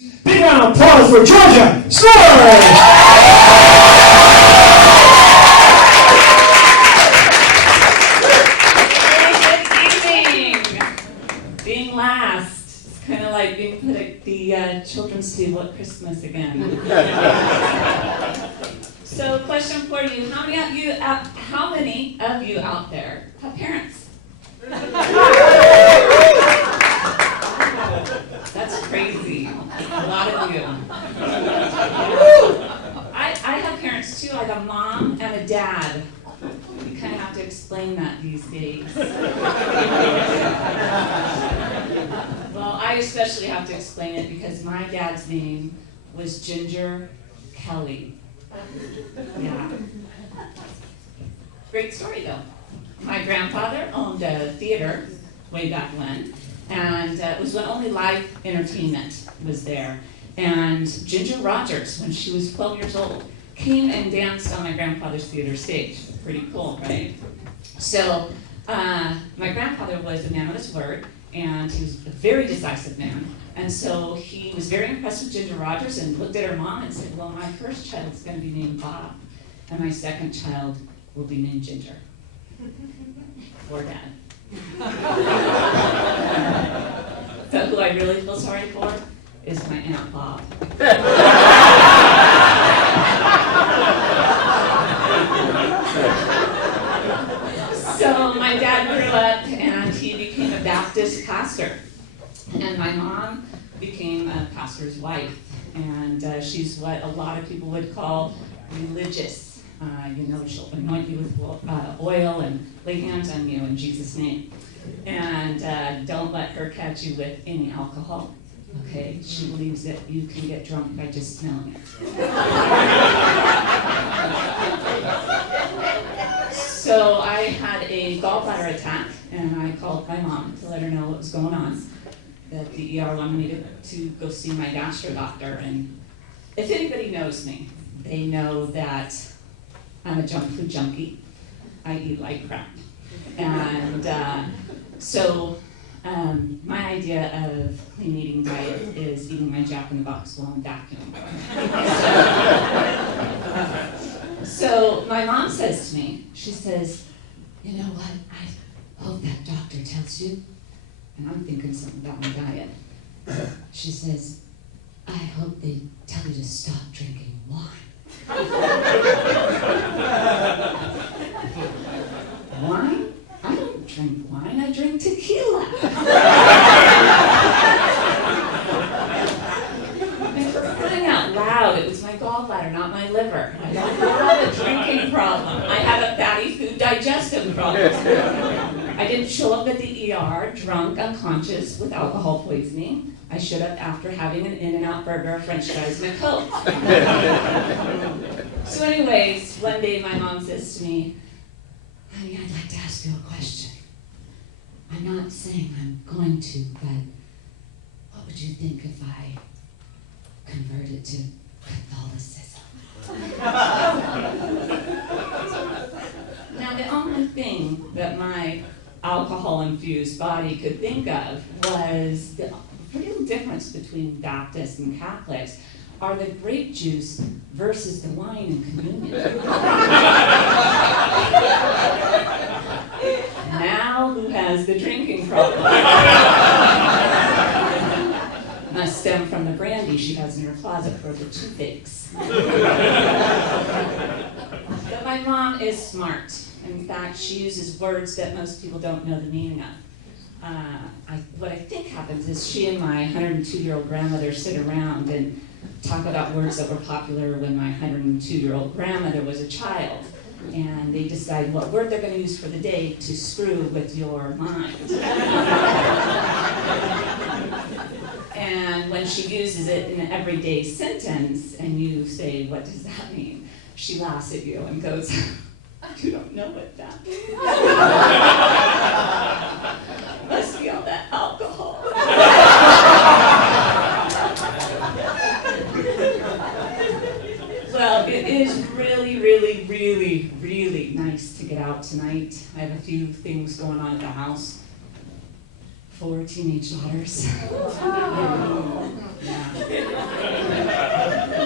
Big round of applause for Georgia Soares! Being last, it's kind of like being put at the children's table at Christmas again. So, question for you: How many of you out there have parents? That's crazy. A lot of you. I have parents too. I have a mom and a dad. You kind of have to explain that these days. Well, I especially have to explain it because my dad's name was Ginger Kelly. Yeah. Great story though. My grandfather owned a theater way back when, and it was when only live entertainment was there. And Ginger Rogers, when she was 12 years old, came and danced on my grandfather's theater stage. Pretty cool, right? So my grandfather was a man of his word, and he was a very decisive man. And so he was very impressed with Ginger Rogers and looked at her mom and said, well, my first child is going to be named Bob, and my second child will be named Ginger. Poor dad. So who I really feel sorry for is my Aunt Bob. So my dad grew up and he became a Baptist pastor. And my mom became a pastor's wife. And she's what a lot of people would call religious. She'll anoint you with oil and lay hands on you in Jesus' name. And don't let her catch you with any alcohol. Okay? She believes that you can get drunk by just smelling it. So I had a gallbladder attack, and I called my mom to let her know what was going on. That the ER wanted me to go see my gastro doctor. And if anybody knows me, they know that I'm a junk food junkie. I eat like crap. And so my idea of clean eating diet is eating my Jack in the Box while I'm vacuuming. So my mom says to me, she says, you know what, I hope that doctor tells you, and I'm thinking something about my diet. She says, I hope they tell you to stop drinking wine. Wine? I don't drink wine, I drink tequila. And for crying out loud, it was my gallbladder, not my liver. I don't have a drinking problem. I have a fatty food digestive problem. I didn't show up at the ER drunk, unconscious, with alcohol poisoning. I showed up after having an In-N-Out burger, French fries, and a Coke. So anyways, one day my mom says to me, honey, I'd like to ask you a question. I'm not saying I'm going to, but what would you think if I converted to Catholicism? Now, the only thing that my alcohol-infused body could think of was the real difference between Baptists and Catholics are the grape juice versus the wine in communion. Now who has the drinking problem? Must stem from the brandy she has in her closet for the toothaches. But my mom is smart. In fact, she uses words that most people don't know the meaning of. What I think happens is she and my 102-year-old grandmother sit around and talk about words that were popular when my 102-year-old grandmother was a child. And they decide what word they're going to use for the day to screw with your mind. And when she uses it in an everyday sentence and you say, what does that mean? She laughs at you and goes, you don't know what that means. Must be all that alcohol. Well, it is really nice to get out tonight. I have a few things going on at the house. 4 teenage daughters. Yeah.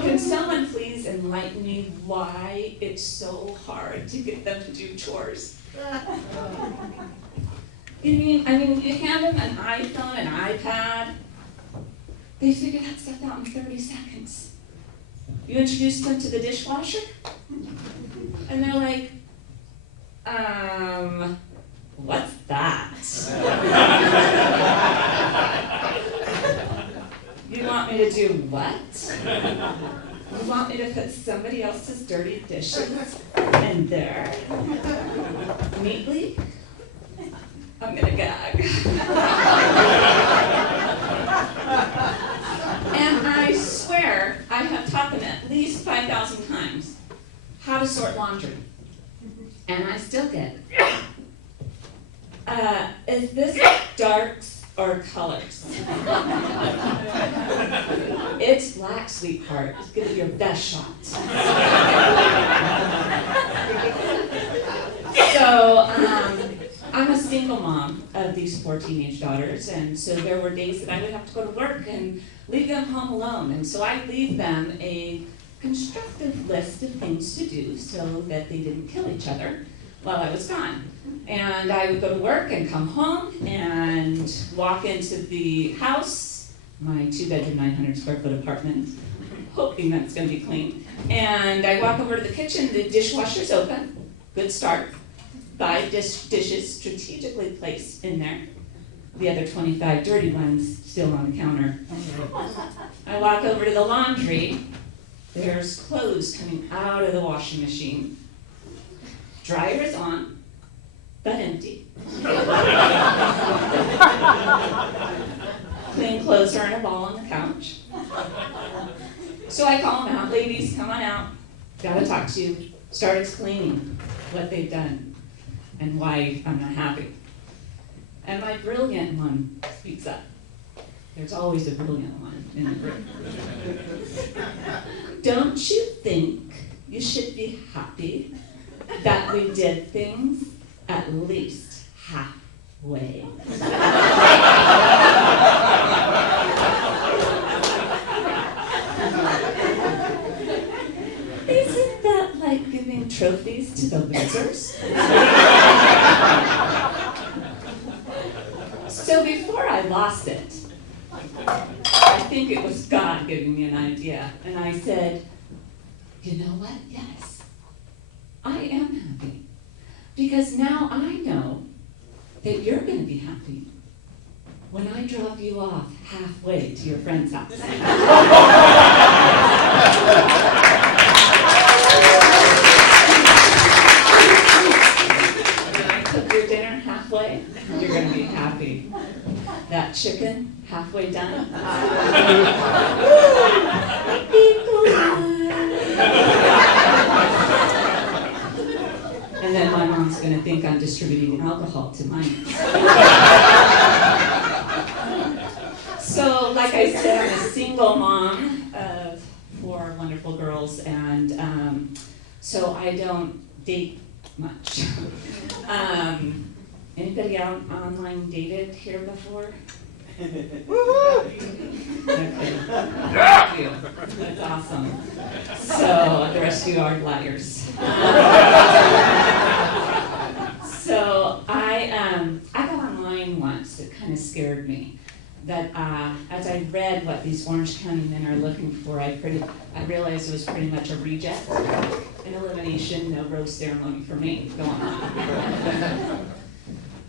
Can someone please enlighten me why it's so hard to get them to do chores? I mean, you hand them an iPhone, an iPad, they figure that stuff out in 30 seconds. You introduce them to the dishwasher, and they're like, what's that? You want me to do what? You want me to put somebody else's dirty dishes in there neatly? I'm gonna gag. And I swear I have taught them at least 5,000 times how to sort laundry. And I still get, is this darks or colors? It's black, sweetheart. Give it your best shot. So, I'm a single mom of these 4 teenage daughters, and so there were days that I would have to go to work and leave them home alone. And so I leave them a constructive list of things to do so that they didn't kill each other while I was gone. And I would go to work and come home and walk into the house, my 2-bedroom, 900 square foot apartment, hoping that's gonna be clean. And I walk over to the kitchen, the dishwasher's open, good start. 5 dishes strategically placed in there. The other 25 dirty ones still on the counter. I walk over to the laundry. There's clothes coming out of the washing machine. Dryer is on, but empty. Clean clothes are in a ball on the couch. So I call them out. Ladies, come on out. Gotta talk to you. Start explaining what they've done and why I'm not happy. And my brilliant one speaks up. There's always a brilliant one in the group. Don't you think you should be happy that we did things at least halfway? Isn't that like giving trophies to the losers? So before I lost it, I think it was God giving me an idea. And I said, you know what? Yes, I am happy. Because now I know that you're going to be happy when I drop you off halfway to your friend's house. When I cook your dinner halfway, you're going to be happy. That chicken halfway done. And then my mom's going to think I'm distributing alcohol to mine. So, like I said, I'm a single mom of 4 wonderful girls, and so I don't date much. Anybody out online dated here before? Okay. Thank you. That's awesome. So the rest of you are liars. So I got online once. It kind of scared me. That as I read what these Orange County men are looking for, I realized it was pretty much a reject, an elimination, no rose ceremony for me going on.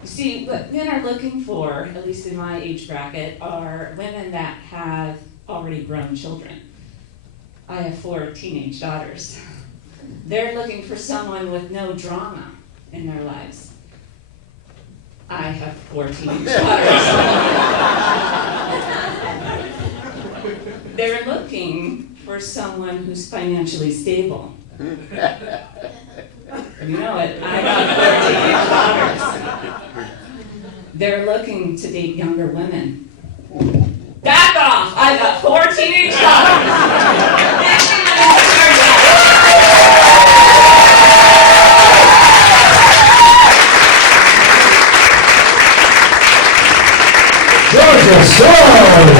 You see, what men are looking for, at least in my age bracket, are women that have already grown children. I have 4 teenage daughters. They're looking for someone with no drama in their lives. I have 4 teenage daughters. They're looking for someone who's financially stable. You know it, I got 4 teenage daughters. They're looking to date younger women. Back off! I got 4 teenage daughters. Georgia Soares.